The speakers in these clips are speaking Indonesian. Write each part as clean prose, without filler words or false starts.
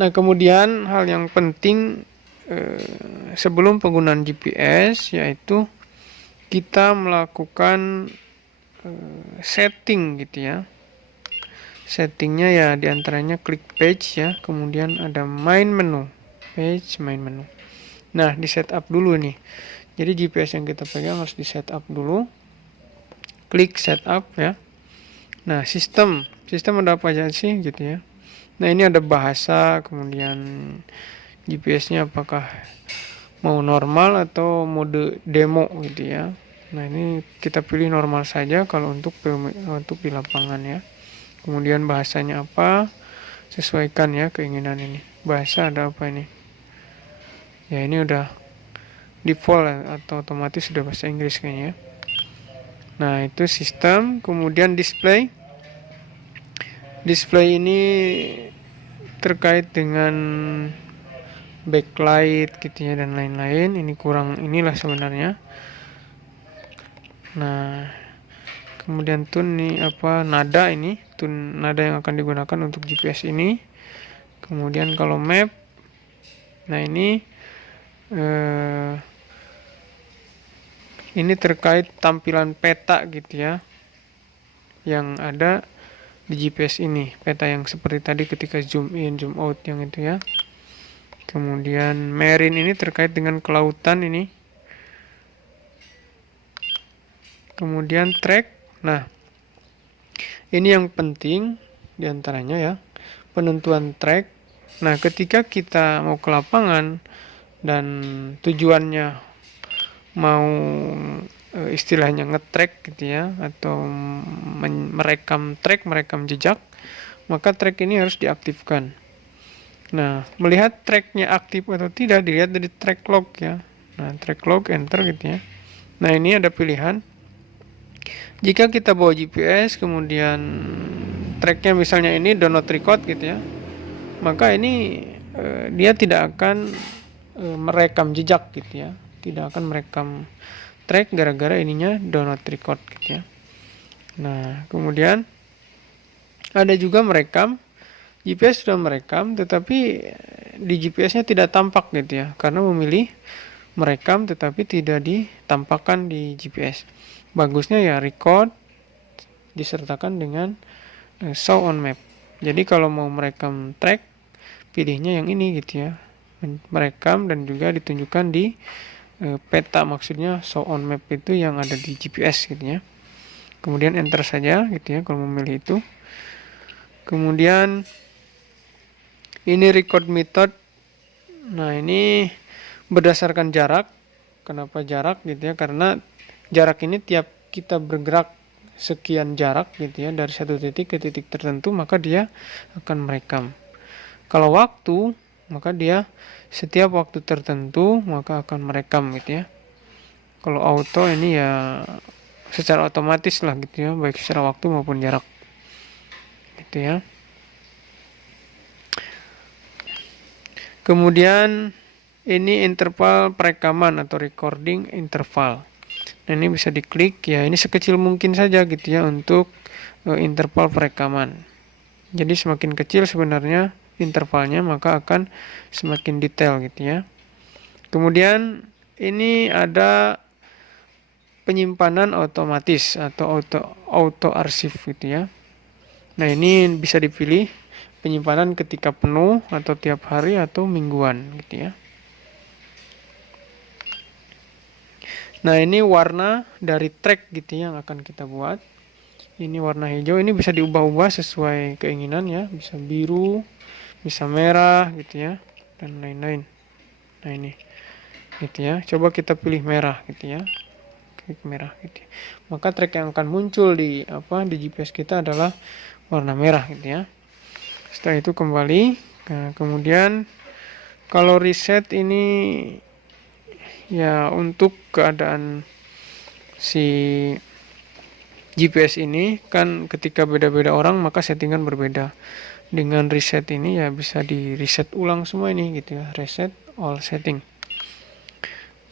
Nah, kemudian hal yang penting sebelum penggunaan GPS yaitu kita melakukan setting gitu ya. Settingnya ya diantaranya klik page ya, kemudian ada main menu, page main menu. Nah, di setup dulu nih. Jadi GPS yang kita pegang harus di setup dulu. Klik setup ya. Nah, sistem ada apa aja sih gitu ya. Nah, ini ada bahasa, kemudian GPS-nya apakah mau normal atau mode demo gitu ya. Nah, ini kita pilih normal saja kalau untuk di lapangan ya. Kemudian bahasanya apa? Sesuaikan ya keinginan ini. Bahasa ada apa ini? Ya, ini udah default atau otomatis sudah bahasa Inggris kayaknya. Nah, itu sistem, kemudian display. Display ini terkait dengan backlight gitu ya dan lain-lain. Ini kurang inilah sebenarnya. Nah, kemudian tune nih apa nada ini, tune nada yang akan digunakan untuk GPS ini. Kemudian kalau map, nah ini terkait tampilan peta gitu ya, yang ada di GPS ini, peta yang seperti tadi ketika zoom in, zoom out yang itu ya. Kemudian marine ini terkait dengan kelautan ini. Kemudian track, nah ini yang penting diantaranya ya, penentuan track. Nah, ketika kita mau ke lapangan dan tujuannya mau istilahnya nge-track gitu ya, atau merekam track, merekam jejak, maka track ini harus diaktifkan. Nah, melihat tracknya aktif atau tidak dilihat dari track log ya. Nah, track log enter gitu ya. Nah, ini ada pilihan. Jika kita bawa GPS kemudian tracknya misalnya ini do not record gitu ya, maka ini dia tidak akan merekam jejak gitu ya, tidak akan merekam track gara-gara ininya do not record gitu ya. Nah, kemudian ada juga merekam, GPS sudah merekam tetapi di GPS-nya tidak tampak gitu ya, karena memilih merekam tetapi tidak ditampakkan di GPS. Bagusnya ya record disertakan dengan show on map. Jadi kalau mau merekam track, pilihnya yang ini gitu ya, merekam dan juga ditunjukkan di peta, maksudnya show on map itu yang ada di GPS gitu ya. Kemudian enter saja gitu ya kalau memilih itu. Kemudian ini record method. Nah, ini berdasarkan jarak. Kenapa jarak gitu ya? Karena jarak ini tiap kita bergerak sekian jarak gitu ya, dari satu titik ke titik tertentu, maka dia akan merekam. Kalau waktu, maka dia setiap waktu tertentu maka akan merekam gitu ya. Kalau auto ini ya secara otomatis lah gitu ya, baik secara waktu maupun jarak gitu ya. Kemudian ini interval perekaman atau recording interval. Nah, ini bisa diklik ya, ini sekecil mungkin saja gitu ya untuk interval perekaman. Jadi semakin kecil sebenarnya intervalnya maka akan semakin detail gitu ya. Kemudian ini ada penyimpanan otomatis atau auto arsip gitu ya. Nah, ini bisa dipilih penyimpanan ketika penuh atau tiap hari atau mingguan gitu ya. Nah, ini warna dari track gitu yang akan kita buat. Ini warna hijau, ini bisa diubah-ubah sesuai keinginan ya, bisa biru, bisa merah gitu ya, dan lain-lain. Nah, ini gitu ya, coba kita pilih merah gitu ya, klik merah gitu ya. Maka track yang akan muncul di GPS kita adalah warna merah gitu ya. Setelah itu kembali, nah, kemudian kalau reset ini ya untuk keadaan si GPS ini kan ketika beda-beda orang maka settingan berbeda. Dengan reset ini ya bisa di reset ulang semua ini gitu ya, reset all setting.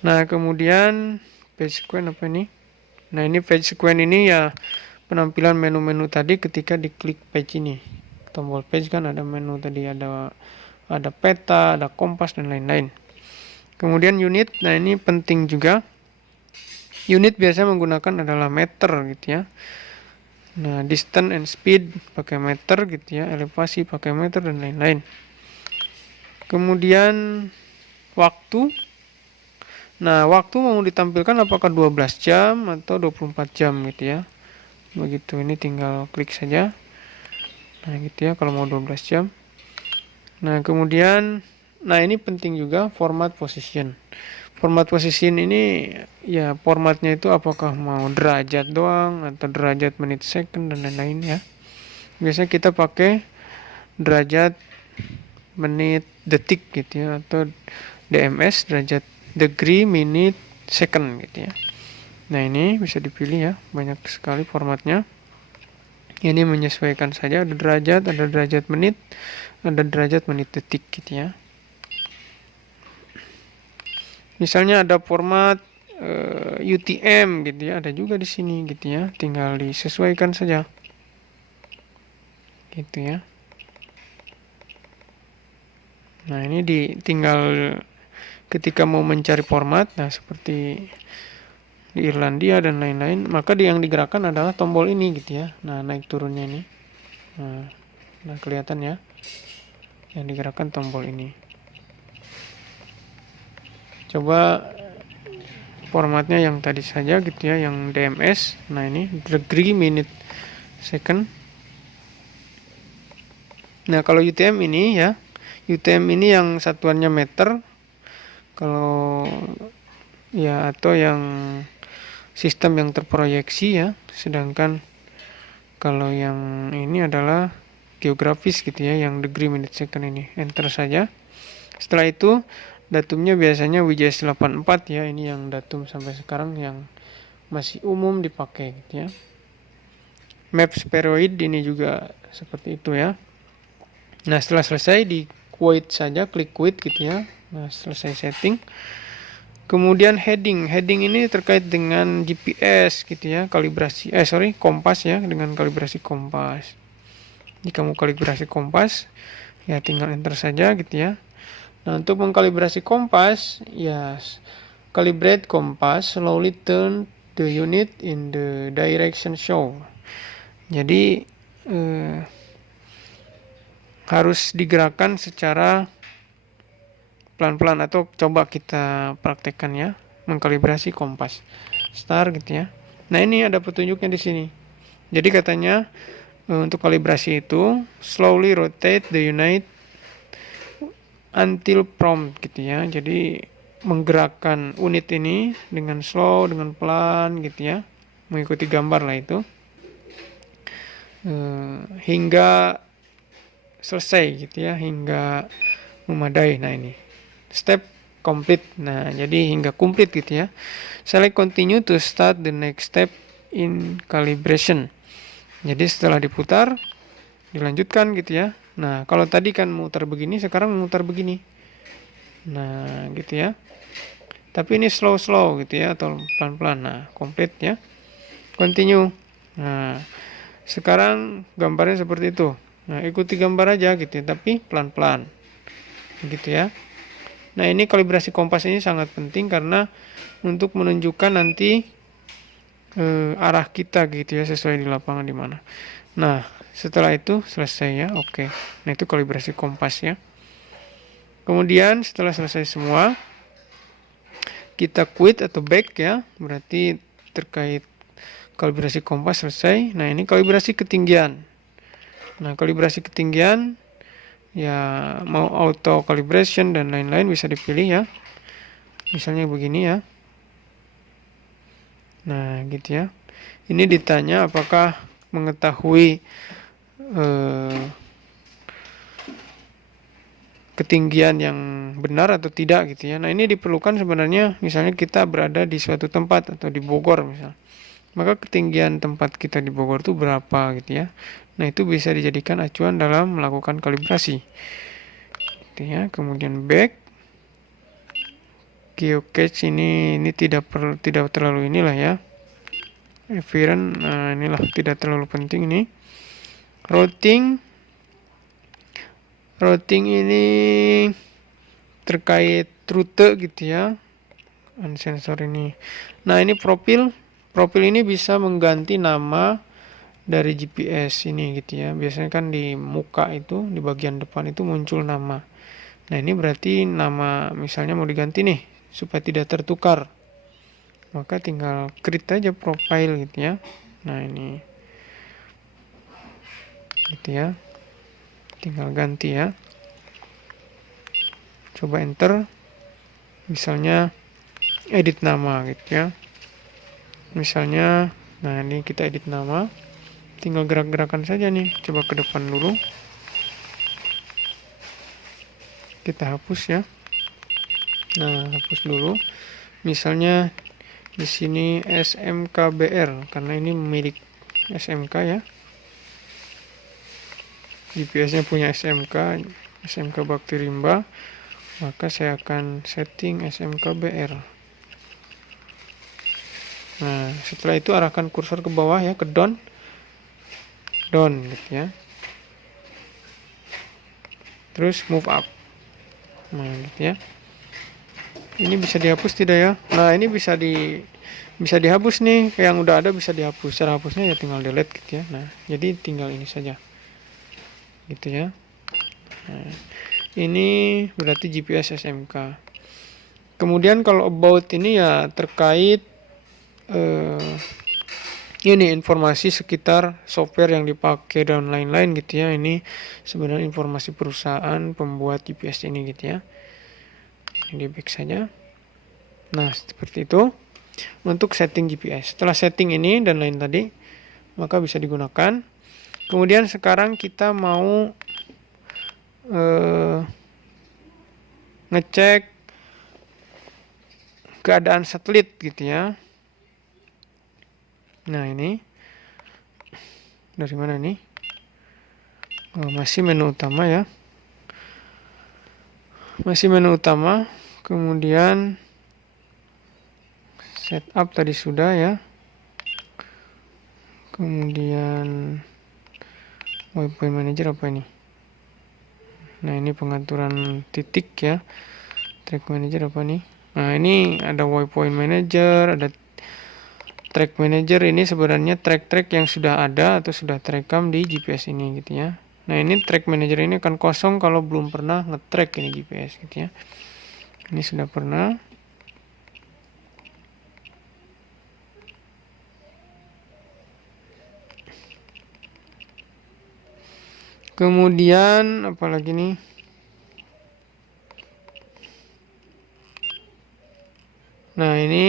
Nah, kemudian page sequence apa ini? Nah, ini page sequence ini ya penampilan menu-menu tadi ketika diklik page ini. Tombol page kan ada menu tadi, ada ada peta, ada kompas, dan lain-lain. Kemudian unit, nah ini penting juga. Unit biasanya menggunakan adalah meter gitu ya. Nah, distance and speed pakai meter gitu ya, elevasi pakai meter, dan lain-lain. Kemudian waktu. Nah, waktu mau ditampilkan apakah 12 jam atau 24 jam gitu ya. Begitu, ini tinggal klik saja. Nah, gitu ya kalau mau 12 jam. Nah, kemudian ini penting juga format position. Format position ini ya formatnya itu apakah mau derajat doang atau derajat menit second dan lain-lain ya. Biasanya kita pakai derajat menit detik gitu ya, atau DMS, derajat degree minute second gitu ya. Nah, ini bisa dipilih ya, banyak sekali formatnya. Ini menyesuaikan saja, ada derajat menit, ada derajat menit detik gitu ya. Misalnya ada format UTM gitu ya, ada juga di sini gitu ya, tinggal disesuaikan saja gitu ya. Nah, ini tinggal ketika mau mencari format, nah seperti di Irlandia dan lain-lain, maka yang digerakkan adalah tombol ini gitu ya. Nah, naik turunnya ini. Nah, kelihatan ya, yang digerakkan tombol ini. Coba formatnya yang tadi saja gitu ya, yang DMS. Nah, ini degree minute second. Nah, kalau UTM ini ya, UTM ini yang satuannya meter. Kalau ya, atau yang sistem yang terproyeksi ya, sedangkan kalau yang ini adalah geografis gitu ya, yang degree minute second ini. Enter saja. Setelah itu datumnya biasanya WJS 84 ya, ini yang datum sampai sekarang yang masih umum dipakai gitu ya. Map spheroid ini juga seperti itu ya. Nah, setelah selesai di quit saja, klik quit gitu ya. Nah, selesai setting. Kemudian heading ini terkait dengan GPS gitu ya, kompas ya, dengan kalibrasi kompas. Jika mau kalibrasi kompas ya tinggal enter saja gitu ya. Nah, untuk mengkalibrasi kompas ya, calibrate kompas, slowly turn the unit in the direction shown. Jadi harus digerakkan secara pelan-pelan, atau coba kita praktekkan ya, mengkalibrasi kompas start gitu ya. Nah, ini ada petunjuknya di sini. Jadi katanya untuk kalibrasi itu slowly rotate the unit until prompt gitu ya. Jadi menggerakkan unit ini dengan slow, dengan pelan gitu ya, mengikuti gambar lah itu, hingga selesai gitu ya, hingga memadai. Nah, ini step complete. Nah, jadi hingga complete gitu ya. Select continue to start the next step in calibration. Jadi setelah diputar, dilanjutkan gitu ya. Nah, kalau tadi kan muter begini, sekarang muter begini. Nah, gitu ya. Tapi ini slow gitu ya, atau pelan-pelan. Nah, complete ya. Continue. Nah, sekarang gambarnya seperti itu. Nah, ikuti gambar aja gitu ya, tapi pelan-pelan. Gitu ya. Nah, ini kalibrasi kompas ini sangat penting karena untuk menunjukkan nanti arah kita gitu ya, sesuai di lapangan di mana. Nah, setelah itu selesai ya, oke. Nah, itu kalibrasi kompas ya. Kemudian setelah selesai semua, kita quit atau back ya, berarti terkait kalibrasi kompas selesai. Nah, ini kalibrasi ketinggian. Nah, kalibrasi ketinggian ya, mau auto calibration dan lain-lain bisa dipilih ya. Misalnya begini ya. Nah, gitu ya. Ini ditanya apakah mengetahui ketinggian yang benar atau tidak gitu ya. Nah, ini diperlukan sebenarnya misalnya kita berada di suatu tempat atau di Bogor misalnya. Maka ketinggian tempat kita di Bogor itu berapa gitu ya. Nah, itu bisa dijadikan acuan dalam melakukan kalibrasi. Gitu ya. Kemudian back. Geocache ini tidak terlalu inilah ya. Event, nah inilah tidak terlalu penting ini. Routing Routing ini terkait rute gitu ya. Sensor ini. Nah, ini profil. Profil ini bisa mengganti nama dari GPS ini gitu ya. Biasanya kan di muka itu, di bagian depan itu muncul nama. Nah, ini berarti nama misalnya mau diganti nih supaya tidak tertukar. Maka tinggal create aja profile gitu ya. Nah, ini gitu ya. Tinggal ganti ya. Coba enter. Misalnya edit nama gitu ya. Misalnya, nah ini kita edit nama. Tinggal gerak-gerakan saja nih. Coba ke depan dulu. Kita hapus ya. Nah, hapus dulu. Misalnya di sini SMKBR karena ini milik SMK ya. GPS-nya punya SMK, SMK Bakti Rimba. Maka saya akan setting SMKBR. Nah, setelah itu arahkan kursor ke bawah ya, ke down gitu ya. Terus move up. Nah, gitu ya. Ini bisa dihapus tidak ya? Nah, ini bisa dihapus nih. Yang udah ada bisa dihapus. Cara hapusnya ya tinggal delete gitu ya. Nah, jadi tinggal ini saja. Gitu ya. Nah, ini berarti GPS SMK. Kemudian kalau about ini ya terkait ini informasi sekitar software yang dipakai dan lain-lain gitu ya. Ini sebenarnya informasi perusahaan pembuat GPS ini gitu ya. Ini di back saja. Nah, seperti itu untuk setting GPS. Setelah setting ini dan lain tadi, maka bisa digunakan. Kemudian sekarang kita mau ngecek keadaan satelit gitu ya. Nah, ini dari mana nih? Masih menu utama ya. Masih menu utama. Kemudian setup tadi sudah ya. Kemudian waypoint manager apa ini? Nah, ini pengaturan titik ya. Track manager apa nih? Nah, ini ada waypoint manager, ada track manager. Ini sebenarnya track-track yang sudah ada atau sudah terekam di GPS ini gitu ya. Nah, ini track manager ini akan kosong kalau belum pernah nge-track ini GPS gitu ya. Ini sudah pernah. Kemudian apalagi nih? Nah, ini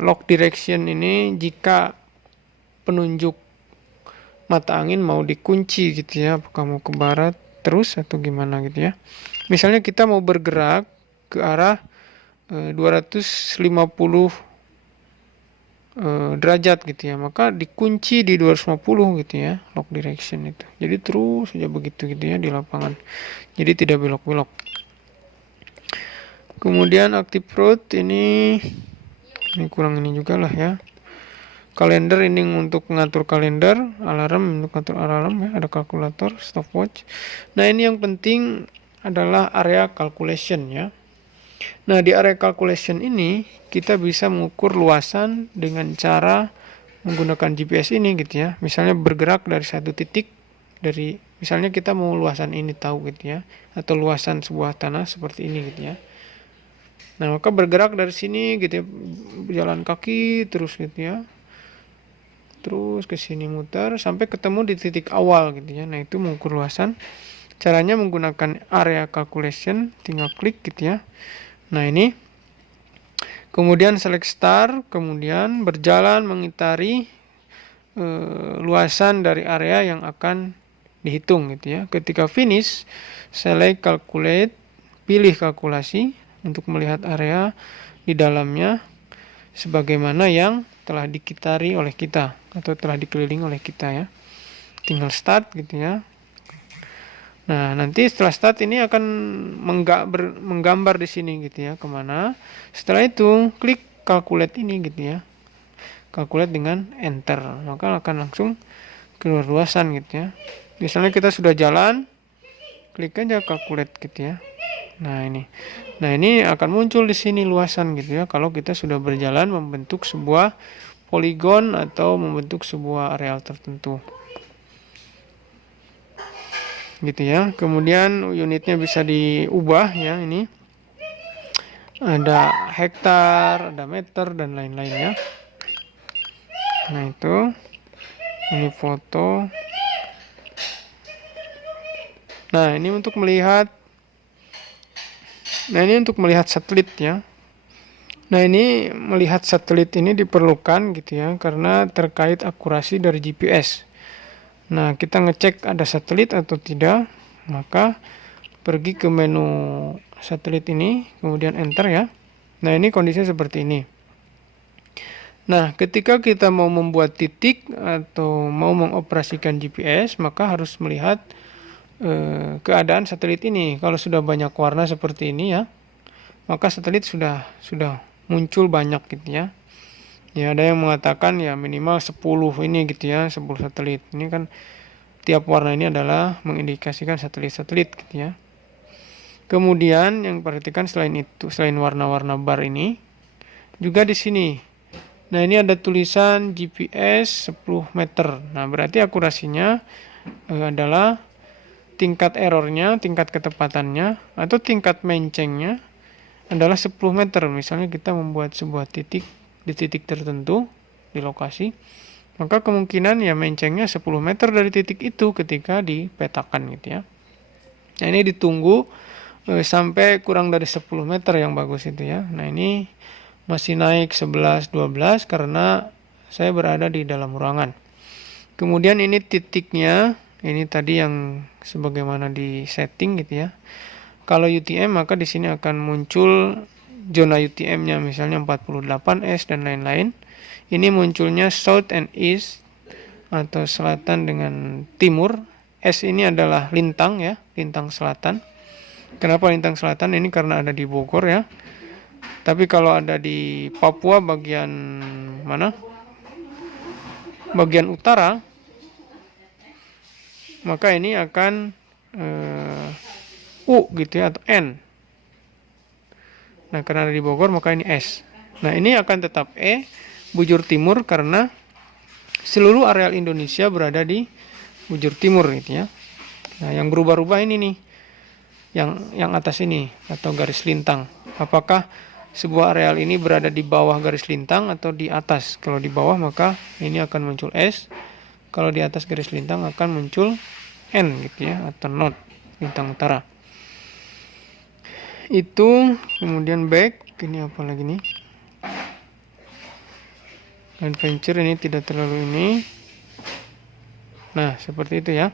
log direction ini jika penunjuk mata angin mau dikunci gitu ya, apakah mau ke barat terus atau gimana gitu ya. Misalnya kita mau bergerak ke arah 250 derajat gitu ya, maka dikunci di 250 gitu ya, log direction itu. Jadi terus saja begitu gitu ya di lapangan. Jadi tidak belok-belok. Kemudian active route ini kurang ini juga lah ya. Kalender ini untuk mengatur kalender, alarm untuk mengatur alarm ya, ada kalkulator, stopwatch. Nah, ini yang penting adalah area calculation ya. Nah, di area calculation ini kita bisa mengukur luasan dengan cara menggunakan GPS ini gitu ya. Misalnya bergerak dari satu titik, dari misalnya kita mau luasan ini tahu gitu ya, atau luasan sebuah tanah seperti ini gitu ya. Nah, maka bergerak dari sini gitu ya, berjalan kaki terus gitu ya. Terus ke sini muter sampai ketemu di titik awal gitu ya. Nah, itu mengukur luasan. Caranya menggunakan area calculation, tinggal klik gitu ya. Nah, ini kemudian select star, kemudian berjalan mengitari luasan dari area yang akan dihitung gitu ya. Ketika finish, select calculate, pilih kalkulasi untuk melihat area di dalamnya sebagaimana yang telah dikitari oleh kita atau telah dikelilingi oleh kita ya. Tinggal start gitu ya. Nah, nanti setelah start ini akan menggambar di sini gitu ya, kemana. Setelah itu klik calculate ini gitu ya. Calculate dengan enter, maka akan langsung keluar luasan gitu ya. Misalnya kita sudah jalan klik aja calculate gitu ya. Nah ini akan muncul di sini luasan gitu ya, kalau kita sudah berjalan membentuk sebuah poligon atau membentuk sebuah areal tertentu. Gitu ya. Kemudian unitnya bisa diubah ya, ini. Ada hektar, ada meter dan lain-lain ya. Nah, itu. Ini foto. Nah, ini untuk melihat satelit ya. Nah, ini melihat satelit ini diperlukan gitu ya, karena terkait akurasi dari GPS. Nah, kita ngecek ada satelit atau tidak, maka pergi ke menu satelit ini, kemudian enter ya. Nah, ini kondisinya seperti ini. Nah, ketika kita mau membuat titik atau mau mengoperasikan GPS, maka harus melihat keadaan satelit ini. Kalau sudah banyak warna seperti ini ya, maka satelit sudah muncul banyak gitu ya. Ya, ada yang mengatakan ya minimal 10 ini gitu ya, 10 satelit. Ini kan tiap warna ini adalah mengindikasikan satelit-satelit gitu ya. Kemudian yang perhatikan selain warna-warna bar ini, juga di sini. Nah, ini ada tulisan GPS 10 meter. Nah, berarti akurasinya adalah tingkat errornya, tingkat ketepatannya, atau tingkat mencengnya adalah 10 meter. Misalnya kita membuat sebuah titik di titik tertentu di lokasi, maka kemungkinan ya mencengnya 10 meter dari titik itu ketika dipetakan gitu ya. Nah, ini ditunggu sampai kurang dari 10 meter yang bagus itu ya. Nah, ini masih naik 11, 12 karena saya berada di dalam ruangan. Kemudian ini titiknya, ini tadi yang sebagaimana di setting gitu ya. Kalau UTM maka di sini akan muncul zona UTM-nya misalnya 48S dan lain-lain. Ini munculnya south and east atau selatan dengan timur. S ini adalah lintang ya, lintang selatan. Kenapa lintang selatan? Ini karena ada di Bogor ya. Tapi kalau ada di Papua bagian mana? Bagian utara, maka ini akan U gitu ya, atau N. Nah, karena ada di Bogor maka ini S. Nah, ini akan tetap E, bujur timur, karena seluruh areal Indonesia berada di bujur timur gitu ya. Nah, yang berubah-ubah ini nih, yang atas ini atau garis lintang. Apakah sebuah areal ini berada di bawah garis lintang atau di atas? Kalau di bawah maka ini akan muncul S. Kalau di atas garis lintang akan muncul N gitu ya, atau North, lintang utara. Itu kemudian back, ini apa lagi nih? Adventure ini tidak terlalu ini. Nah, seperti itu ya.